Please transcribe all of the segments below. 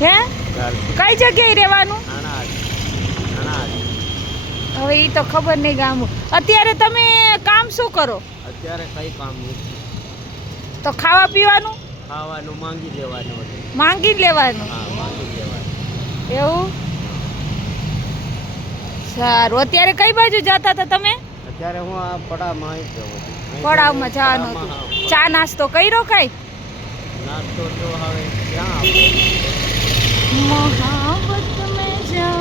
હે? કઈ જગ્યાએ રહેવાનું? હવે એ તો ખબર નહીં ગામ. અત્યારે તમે કામ શું કરો? અત્યારે કઈ કામ નહીં. તો ખાવા પીવાનું? ખાવાનું માંગી લેવાનું માંગી જ લેવાનું? માંગી લેવાનું. એવું? સારું. અત્યારે કઈ બાજુ જતા હતા તમે? અત્યારે હું આ પડાવમાં જવાનું પડાવમાં, હતું. ચા નાસ્તો કર્યો કઈ? નાસ્તો તો હવે ક્યાં જા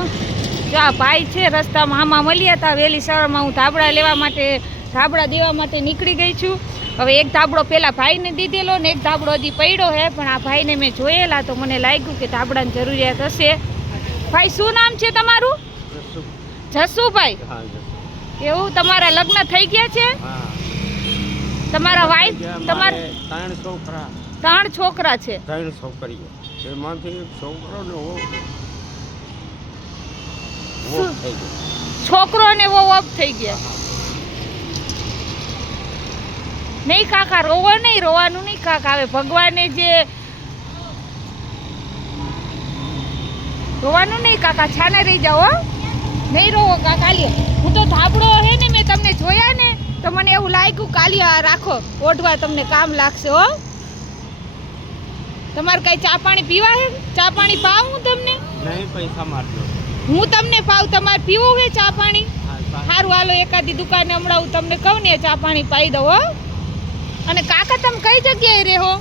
જો આ ભાઈ છે રસ્તામાં આમાં મળ્યા હતા વહેલી સવારમાં. હું ધાબળા લેવા માટે ધાબળા દેવા માટે નીકળી ગઈ છું. હવે એક ધાબળો પેલા ભાઈને દીધેલો ને એક ધાબળો હજી પડ્યો હે પણ આ ભાઈને મેં જોયેલા તો મને લાગ્યું કે ધાબળાની જરૂરિયાત હશે. ભાઈ શું નામ છે તમારું. જસુભાઈ. એવું? તમારા લગ્ન થઈ ગયા છે? તમારા વાઈફ તમારા ત્રણ છોકરા. ત્રણ છોકરા છે. ત્રણ છોકરીઓ. એમાંથી એક છોકરો ને થઈ ગયો. છોકરો ને વો ઓફ થઈ ગયા. નહીં કાકા રોવો નહીં રોવાનું નહીં કાકા. હવે ભગવાને જે રોવાનું નહીં કાકા છાને રહી જાઓ હો. નહીં રોવો કાકા લ્યો. હું તો ધાબળો હે ને મેં તમને જોયા ને તો મને એવું લાગ્યું કાલી રાખો. ઓઢવા તમને કામ લાગશે હો. તમારે કઈ ચા પાણી પીવા હે? ચા પાણી પાવું તમને? નહીં પૈસા મારજો હું તમને પાવ તમારે પીવું હે ચા પાણી? સારું હાલો એકાદી દુકાને હમણાં હું તમને કહું ને ચા પાણી પાઈ દઉં હો. અને કાકા તમે કઈ જગ્યાએ રહો?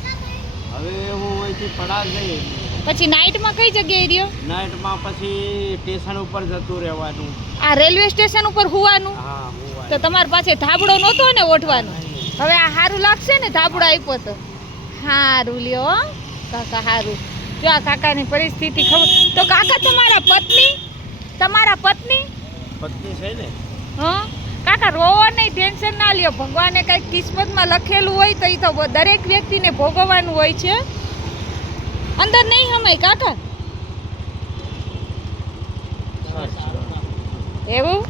હવે હું અહીંથી પડાર જઈએ પછી નાઇટમાં કઈ જગ્યાએ રહ્યો? નાઇટમાં પછી સ્ટેશન ઉપર જતું રહેવાનું. આ રેલવે સ્ટેશન ઉપર હોવાનું? તો તમારી પાસે ધાબળો નહોતો ને ઓઢવાનો? હવે આ સારું લાગશે ને ધાબળો આપ્યો તો? સારું લ્યો હો, કાકા સારું જો આ કાકાની પરિસ્થિતિ ખબર તો કાકા તમારા પત્ની? તમારા પત્ની? પત્ની છે ને? હા? કાકા રોવો નહીં ટેન્શન ના લ્યો. ભગવાને કંઈક કિસ્મતમાં લખેલું હોય તો એ તો દરેક વ્યક્તિને ભોગવવાનું હોય છે. અંદર નહીં હમાય કાકા. એવું?